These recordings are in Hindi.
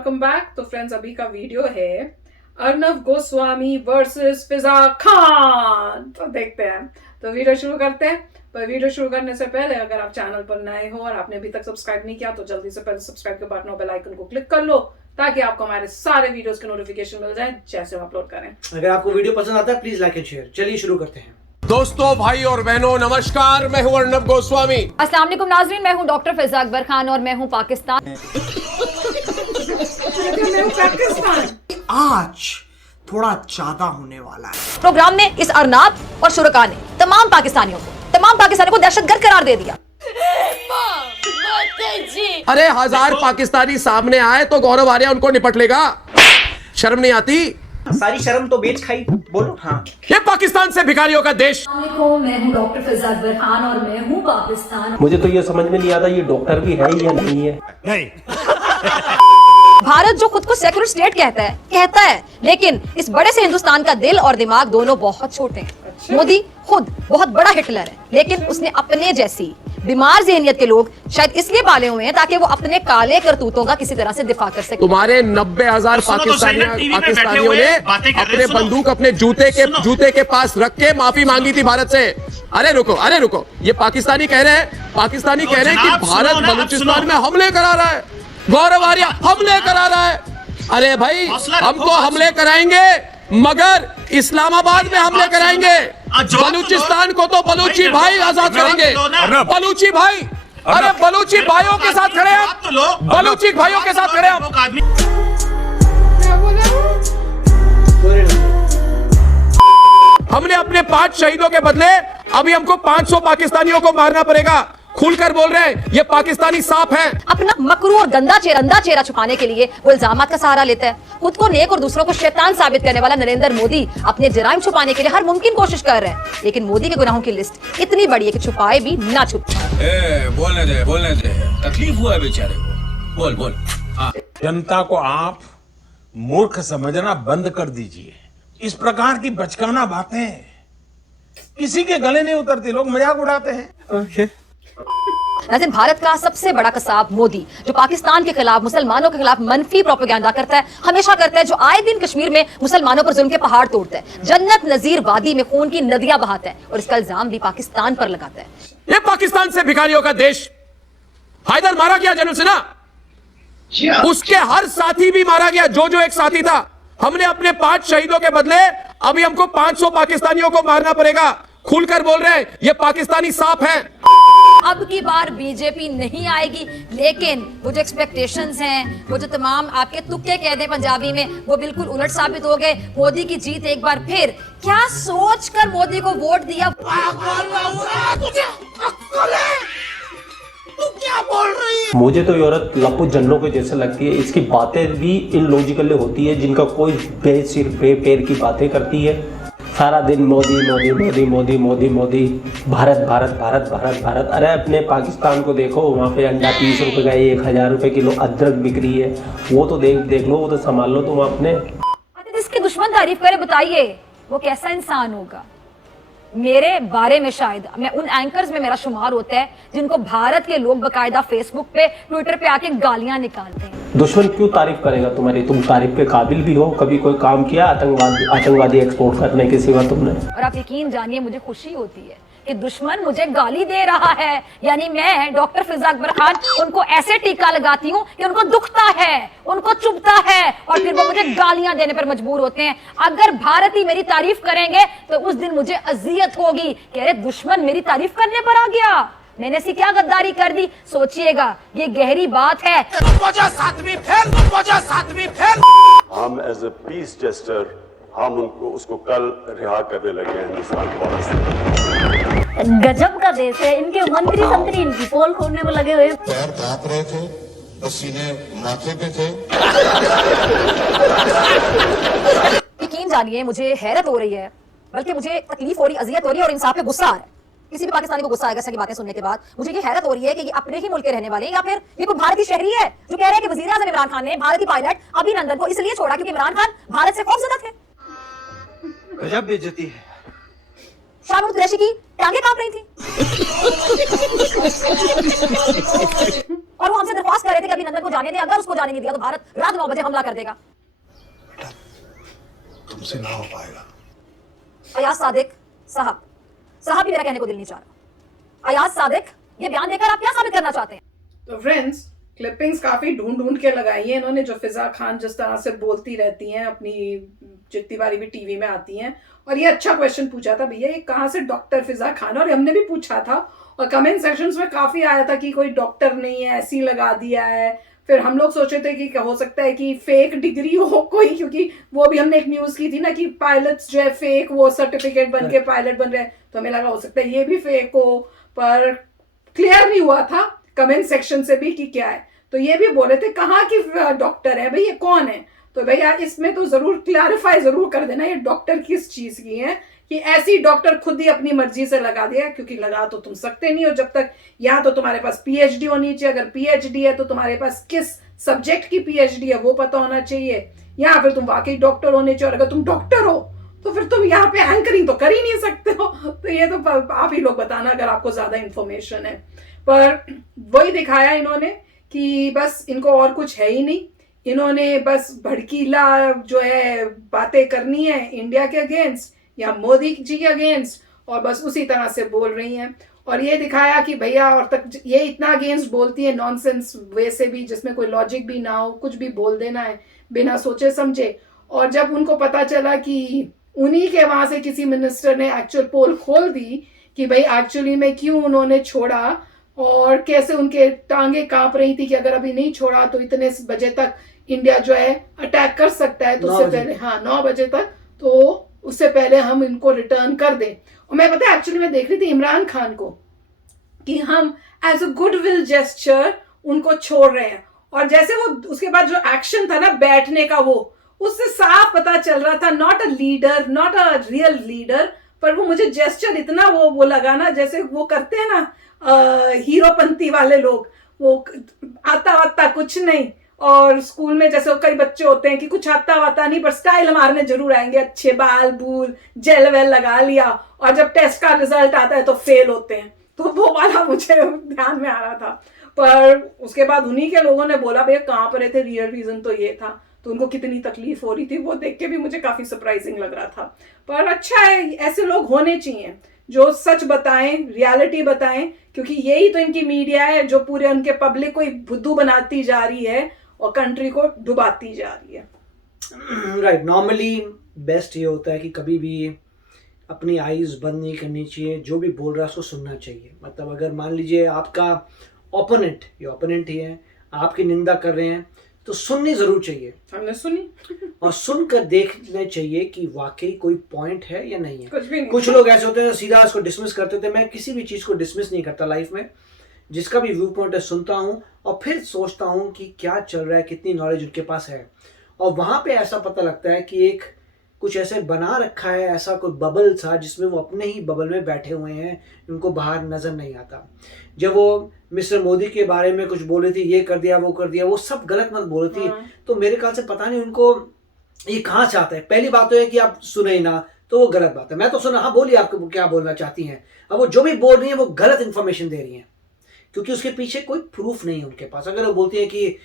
Welcome back. तो फ्रेंड्स, अभी का वीडियो है अर्नव गोस्वामी वर्सेस फिजा खान। तो देखते हैं, तो वीडियो शुरू करते हैं। पर वीडियो शुरू करने से पहले अगर आप चैनल पर नए हो और आपने अभी तक सब्सक्राइब नहीं किया तो जल्दी से पहले सब्सक्राइब के बटन और बेल आइकन को क्लिक कर लो ताकि आपको हमारे सारे वीडियोस के नोटिफिकेशन मिल जाए जैसे हम अपलोड करें। अगर आपको वीडियो पसंद आता है प्लीज लाइक एंड शेयर। चलिए शुरू करते हैं। दोस्तों, भाई और बहनों, नमस्कार। मैं हूं अर्नव गोस्वामी। अस्सलाम वालेकुम नाज़रीन, मैं हूं डॉक्टर फिजा अकबर खान और मैं हूं पाकिस्तान। आज थोड़ा ज्यादा होने वाला है। प्रोग्राम में इस अरनाब और शुरका ने तमाम पाकिस्तानियों को दहशतगर्द करार दे दिया। अरे 1000 पाकिस्तानी सामने आए तो गौरव आर्या उनको निपट लेगा। शर्म नहीं आती? सारी शर्म तो बेच खाई। बोलो। हाँ, ये पाकिस्तान से भिखारियों का देश। मैं हूं डॉक्टर फिजा अकबर खान और मैं हूं पाकिस्तान। मुझे तो ये समझ में नहीं आता ये डॉक्टर भी है या नहीं है। भारत जो खुद को सेक्युलर स्टेट कहता है, लेकिन इस बड़े से हिंदुस्तान का दिल और दिमाग दोनों बहुत छोटे हैं। मोदी खुद बहुत बड़ा हिटलर है, लेकिन उसने अपने जैसी बीमार ज़हनियत के लोग शायद इसलिए पाले हुए हैं ताकि वो अपने काले करतूतों का किसी तरह से दिफा कर सके। तुम्हारे 90,000 पाकिस्तानियों ने अपने बंदूक अपने जूते के पास रख के माफी मांगी थी भारत से। अरे रुको, ये पाकिस्तानी कह रहे हैं कि भारत बलूचिस्तान में हमले करा रहा है। गौरव आर्या हमले करा रहा है। अरे भाई, हमको हमले कराएंगे मगर इस्लामाबाद में हमले कराएंगे। बलूचिस्तान को तो बलूची भाई आजाद करेंगे। बलूची भाई, अरे बलूची भाइयों के साथ खड़े हैं। बलूची भाइयों के साथ खड़े हैं। हमने अपने 5 शहीदों के बदले अभी हमको 500 पाकिस्तानियों को मारना पड़ेगा। खुलकर बोल रहे हैं, ये पाकिस्तानी सांप है। अपना मकरू और गंदा चेहरा छुपाने के लिए वो इल्जामात का सहारा लेता है। खुद को नेक और दूसरों को शैतान साबित करने वाला नरेंद्र मोदी अपने जराइम छुपाने के लिए हर मुमकिन कोशिश कर रहे हैं, लेकिन मोदी के गुनाहों की लिस्ट इतनी बड़ी है कि छुपाए भी ना छुपाए। बोलने दे, तकलीफ हुआ है बेचारे को। बोल। जनता को आप मूर्ख समझना बंद कर दीजिए। इस प्रकार की बचकाना बातें किसी के गले नहीं उतरती, लोग मजाक उड़ाते हैं। लेकिन भारत का सबसे बड़ा कसाब मोदी, जो पाकिस्तान के खिलाफ, मुसलमानों के खिलाफ मनफी प्रोपेगेंडा करता है, हमेशा करता है, जो आए दिन कश्मीर में मुसलमानों पर जुल्म के पहाड़ तोड़ता है, जन्नत नजीर वादी में खून की नदियां बहाता है और इसका इल्जाम भी पाकिस्तान पर लगाता है। ये पाकिस्तान से भिखारियों का देश। हैदर मारा गया जनरल सिन्हा, उसके हर साथी भी मारा गया, जो एक साथी था। हमने अपने 5 शहीदों के बदले अभी हमको 500 पाकिस्तानियों को मारना पड़ेगा। खुलकर बोल रहे हैं, ये पाकिस्तानी सांप है। अब की बार बीजेपी नहीं आएगी, लेकिन वो जो एक्सपेक्टेशंस हैं, वो जो तमाम आपके तुक्के कह दें पंजाबी में, वो बिल्कुल उलट साबित हो गए। मोदी की जीत एक बार फिर। क्या सोचकर मोदी को वोट दिया? मुझे तो ये औरत लप्पू जन्नों के जैसे लगती है। इसकी बातें भी इलॉजिकल होती है, जिनका कोई बेसिर बेपैर की बातें करती है। सारा दिन मोदी भारत। अरे अपने पाकिस्तान को देखो, वहाँ पे अंडा 30 रुपए का, 1000 रुपए किलो अदरक बिक रही है। वो तो देख लो, वो तो संभाल लो तुम अपने। जिसकी दुश्मन तारीफ करे, बताइए वो कैसा इंसान होगा। मेरे बारे में शायद मैं उन एंकर्स में मेरा शुमार होता है जिनको भारत के लोग बकायदा फेसबुक पे, ट्विटर पे आके गालियां निकालते हैं। दुश्मन क्यों तारीफ करेगा तुम्हारी? तुम तारीफ के काबिल भी हो? कभी कोई काम किया आतंकवादी एक्सपोर्ट करने के सिवा तुमने? और आप यकीन जानिए, मुझे खुशी होती है कि दुश्मन मुझे गाली दे रहा है, यानी मैं डॉक्टर फिजा अकबर खान उनको ऐसे टीका लगाती हूँ कि उनको दुखता है, उनको चुभता है और फिर वो मुझे गालियां देने पर मजबूर होते हैं। अगर भारतीय मेरी तारीफ करेंगे तो उस दिन मुझे अजियत होगी कि अरे दुश्मन मेरी तारीफ करने पर आ गया, मैंने ऐसी क्या गद्दारी कर दी। सोचिएगा, ये गहरी बात है। हम एज ए पीस जेस्टर हम उसको कल रिहा करने लगे हैं हिंदुस्तान पुलिस से। गजब का देश है। इनके मंत्री इनकी पोल खोलने में लगे हुए। पैर कांप रहे थे, पसीने माथे पे थे। यकीन जानिए, मुझे हैरत हो रही है, बल्कि मुझे तकलीफ हो रही, अजियत हो रही है और इंसाफ पे गुस्सा आ रहा है। किसी भी पाकिस्तानी को गुस्सा आएगा ऐसी बातें सुनने के बाद। मुझे ये हैरत हो रही है कि ये अपने ही मुल्क के रहने वाले हैं या फिर ये कोई भारतीय शहरी है जो कह रहे हैं कि वजीर आज़म इमरान खान ने भारतीय पायलट अभिनंदन को इसलिए छोड़ा क्योंकि इमरान खान भारत से खौफजदा थे। गजब बेइज्जती है। शाह महमूद कुरैशी की टांगे कांप रही थी और वो हमसे दरख्वास्त कर रहे थे कि अभिनंदन को जाने जाने दें, अगर उसको जाने नहीं दिया तो भारत रात 9 बजे हमला कर देगा। तुमसे ना हो पाएगा। अयाज सादिक साहब भी मेरा कहने को दिल नहीं चाह रहा। अयाज सादिक, ये बयान देकर आप क्या साबित करना चाहते हैं? तो फ्रेंड्स, क्लिपिंग्स काफी ढूंढ के लगाई है इन्होंने, जो फिजा खान जिस तरह से बोलती रहती हैं अपनी, जितनी बारी भी टीवी में आती हैं। और ये अच्छा क्वेश्चन पूछा था भैया, ये कहाँ से डॉक्टर फिजा खान, और हमने भी पूछा था और कमेंट सेक्शंस में काफी आया था कि कोई डॉक्टर नहीं है, ऐसी लगा दिया है। फिर हम लोग सोचे थे कि हो सकता है कि फेक डिग्री हो कोई, क्योंकि वो भी हमने एक न्यूज की थी ना कि पायलट्स जो है फेक वो सर्टिफिकेट बन के पायलट बन रहे हैं, तो हमें लगा हो सकता है ये भी फेक हो, पर क्लियर नहीं हुआ था कमेंट सेक्शन से भी कि क्या है। तो ये भी बोले थे कहाँ की डॉक्टर है भाई, ये कौन है? तो भैया इसमें तो जरूर क्लैरिफाई जरूर कर देना ये डॉक्टर किस चीज की है, कि ऐसी डॉक्टर खुद ही अपनी मर्जी से लगा दिया, क्योंकि लगा तो तुम सकते नहीं हो जब तक या तो तुम्हारे पास पीएचडी होनी चाहिए, अगर पीएचडी है तो तुम्हारे पास किस सब्जेक्ट की पीएचडी है वो पता होना चाहिए, या फिर तुम वाकई डॉक्टर होने चाहिए। और अगर तुम डॉक्टर हो तो फिर तुम यहाँ पे एंकरिंग तो कर ही नहीं सकते हो। तो ये तो आप ही लोग बताना अगर आपको ज्यादा इंफॉर्मेशन है। पर वही दिखाया इन्होंने कि बस इनको और कुछ है ही नहीं, इन्होंने बस भड़कीला जो है बातें करनी है इंडिया के अगेंस्ट या मोदी जी के अगेंस्ट, और बस उसी तरह से बोल रही हैं। और ये दिखाया कि भैया और तक ये इतना अगेंस्ट बोलती है नॉनसेंस वे से भी, जिसमें कोई लॉजिक भी ना हो, कुछ भी बोल देना है बिना सोचे समझे। और जब उनको पता चला कि उन्हीं के वहां से किसी मिनिस्टर ने एक्चुअल पोल खोल दी कि भाई एक्चुअली में क्यों उन्होंने छोड़ा और कैसे उनके टांगे कांप रही थी कि अगर अभी नहीं छोड़ा तो इतने बजे तक इंडिया जो है अटैक कर सकता है, तो उससे पहले 9 बजे तक, तो उससे पहले हम इनको रिटर्न कर दें। और मैं पता है एक्चुअली मैं देख रही थी इमरान खान को कि हम as a good will gesture उनको छोड़ रहे हैं, और जैसे वो उसके बाद जो एक्शन था ना बैठने का, वो उससे साफ पता चल रहा था not a leader, not a real leader, पर वो मुझे जेस्चर इतना वो लगा ना जैसे वो करते हैं ना हीरोपंती वाले लोग, वो आता कुछ नहीं। और स्कूल में जैसे कई बच्चे होते हैं कि कुछ आता वाता नहीं पर स्टाइल मारने जरूर आएंगे, अच्छे बाल बूल जेल वेल लगा लिया, और जब टेस्ट का रिजल्ट आता है तो फेल होते हैं। तो वो वाला मुझे ध्यान में आ रहा था। पर उसके बाद उन्हीं के लोगों ने बोला भैया कहाँ पर रहे थे, रियल रीजन तो ये था, तो उनको कितनी तकलीफ हो रही थी वो देख के भी मुझे काफी सरप्राइजिंग लग रहा था। पर अच्छा है, ऐसे लोग होने चाहिए जो सच बताएं, रियलिटी बताएं, क्योंकि यही तो इनकी मीडिया है जो पूरे उनके पब्लिक को बुद्धू बनाती जा रही है और कंट्री को डुबाती जा रही है। राइट, नॉर्मली बेस्ट ये होता है कि कभी भी अपनी आईज बंद नहीं करनी चाहिए, जो भी बोल रहा है उसको सुनना चाहिए। मतलब अगर मान लीजिए आपका ओपोनेंट, ये ओपोनेंट ही है, आपकी निंदा कर रहे हैं तो सुननी जरूर चाहिए, हमने सुनी और सुनकर देखना चाहिए कि वाकई कोई पॉइंट है या नहीं है। कुछ भी नहीं। कुछ लोग ऐसे होते हैं सीधा इसको डिसमिस करते थे। मैं किसी भी चीज को डिसमिस नहीं करता लाइफ में, जिसका भी व्यू पॉइंट है सुनता हूँ और फिर सोचता हूँ कि क्या चल रहा है, कितनी नॉलेज उनके पास है। और वहां पे ऐसा पता लगता है कि एक कुछ ऐसे बना रखा है, ऐसा कोई बबल सा जिसमें वो अपने ही बबल में बैठे हुए हैं, उनको बाहर नजर नहीं आता। जब वो मिस्टर मोदी के बारे में कुछ बोल रही थी, ये कर दिया वो कर दिया, वो सब गलत मत बोल रही थी, तो मेरे ख्याल से पता नहीं उनको ये कहाँ से आता है। पहली बात तो है कि आप सुने ही ना, तो वो गलत बात है। मैं तो सुना, हाँ बोलिए आपको क्या बोलना चाहती हैं। अब वो जो भी बोल रही है वो गलत इन्फॉर्मेशन दे रही है, क्योंकि उसके पीछे कोई प्रूफ नहीं है उनके पास। अगर वो बोलती है कि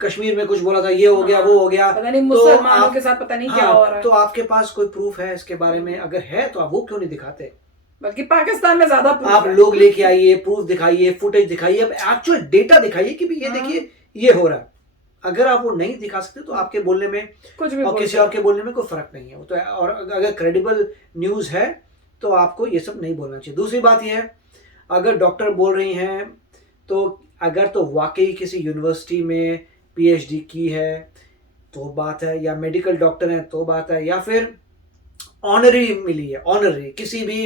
कश्मीर में कुछ बोला था, ये हो गया वो हो गया, पता नहीं मुसलमानों के साथ पता नहीं क्या हो रहा है, तो आपके पास कोई प्रूफ है इसके बारे में? अगर है तो आप वो क्यों नहीं दिखाते? बल्कि पाकिस्तान में ज्यादा प्रूफ आप है। लोग लेके आइए, प्रूफ दिखाइए, फुटेज दिखाइए, अब एक्चुअल डेटा दिखाइए कि ये देखिए ये हो रहा है। अगर आप वो नहीं दिखा सकते तो आपके बोलने में कुछ भी और किसी और के बोलने में कोई फर्क नहीं है। वो तो और अगर क्रेडिबल न्यूज है तो आपको ये सब नहीं बोलना चाहिए। दूसरी बात यह है, अगर डॉक्टर बोल रही हैं तो अगर तो वाकई किसी यूनिवर्सिटी में पीएचडी की है तो बात है, या मेडिकल डॉक्टर हैं तो बात है, या फिर ऑनरी मिली है, ऑनरी किसी भी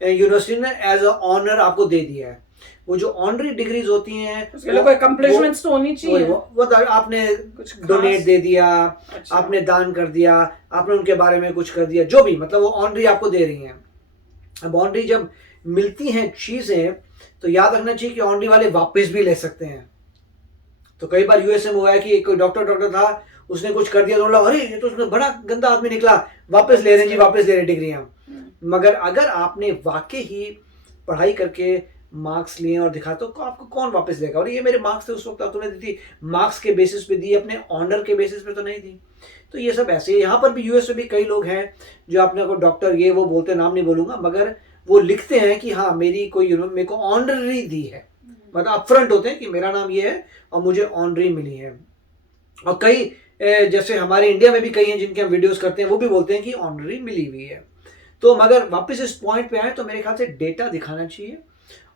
यूनिवर्सिटी ने एज अ ऑनर आपको दे दिया है। वो जो ऑनरी डिग्रीज होती हैं उसके लिए कोई अकम्प्लिशमेंट्स तो होनी चाहिए। वो आपने कुछ डोनेट दे दिया, अच्छा। आपने दान कर दिया, आपने उनके बारे में कुछ कर दिया, जो भी, मतलब वो ऑनरी आपको दे रही हैं। अब ऑनरी जब मिलती हैं चीजें तो याद रखना चाहिए कि ऑनरी वाले वापस भी ले सकते हैं। तो कई बार यूएसए में हुआ है कि कोई डॉक्टर था, उसने कुछ कर दिया तो बोला अरे ये तो उसने बड़ा गंदा आदमी निकला, वापस ले रहे जी, वापस ले रहे डिग्रियां। मगर अगर आपने वाकई ही पढ़ाई करके मार्क्स लिए और दिखाते हो, आपको कौन वापस देगा? और ये मेरे मार्क्स थे उस वक्त, तुमने दी थी मार्क्स के बेसिस पे दी, अपने ऑनर के बेसिस पे तो नहीं दी। तो ये सब ऐसे, यहाँ पर भी यूएस में भी कई लोग हैं जो अपने को डॉक्टर ये वो बोलते, नाम नहीं बोलूंगा, मगर वो लिखते हैं कि हाँ मेरी कोई मेरे को ऑनररी दी है, मतलब अपफ्रंट होते हैं कि मेरा नाम ये है और मुझे ऑनररी मिली है। और कई जैसे हमारे इंडिया में भी कई हैं जिनके हम वीडियोस करते हैं, वो भी बोलते हैं कि ऑनररी मिली हुई है। तो मगर वापस इस पॉइंट पे आए तो मेरे ख्याल से डेटा दिखाना चाहिए,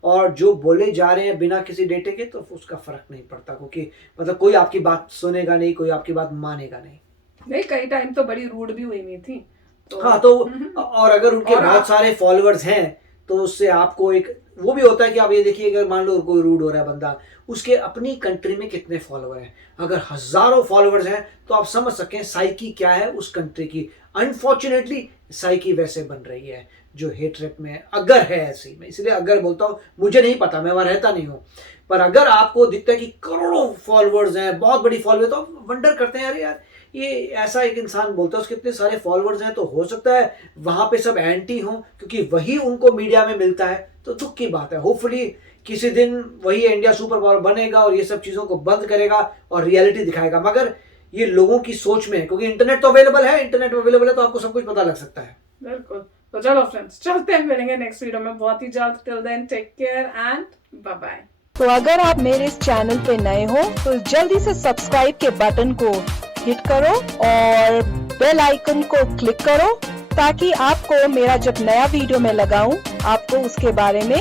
और जो बोले जा रहे हैं बिना किसी डेटे के तो उसका फर्क नहीं पड़ता, क्योंकि मतलब कोई आपकी बात सुनेगा नहीं, कोई आपकी बात मानेगा नहीं। कई टाइम तो बड़ी रूड भी हुई नहीं थी तो हाँ, तो और अगर उनके बहुत सारे फॉलोअर्स हैं तो उससे आपको एक वो भी होता है कि आप ये देखिए, अगर मान लो कोई रूड हो रहा है बंदा, उसके अपनी कंट्री में कितने फॉलोअर हैं। अगर हजारों फॉलोअर्स हैं तो आप समझ सकें साइकी क्या है उस कंट्री की। अनफॉर्चुनेटली साइकी वैसे बन रही है जो हेट रेट में अगर है ऐसी, मैं इसलिए अगर बोलता हूँ, मुझे नहीं पता, मैं वहाँ रहता नहीं हूँ, पर अगर आपको दिखता है कि करोड़ों फॉलोअर्स हैं, बहुत बड़ी फॉलोअर, तो आप वंडर करते हैं अरे यार ये ऐसा एक इंसान बोलता है उसके इतने सारे फॉलोअर्स हैं, तो हो सकता है वहाँ पे सब एंटी हों, क्योंकि वही उनको मीडिया में मिलता है। तो दुख की बात है। होपफुली किसी दिन वही इंडिया सुपर पावर बनेगा और ये सब चीज़ों को बंद करेगा और रियलिटी दिखाएगा, मगर ये लोगों की सोच में, क्योंकि इंटरनेट तो अवेलेबल है, इंटरनेट अवेलेबल है तो आपको सब कुछ पता लग सकता है। बिल्कुल। तो चलो फ्रेंड्स, चलते हैं, मिलेंगे नेक्स्ट वीडियो में बहुत ही जल्द। Till then take care and bye bye. तो अगर आप मेरे इस चैनल पे नए हो तो जल्दी से सब्सक्राइब के बटन को हिट करो और बेल आइकन को क्लिक करो, ताकि आपको मेरा जब नया वीडियो मैं लगाऊं आपको उसके बारे में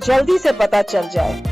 जल्दी से पता चल जाए।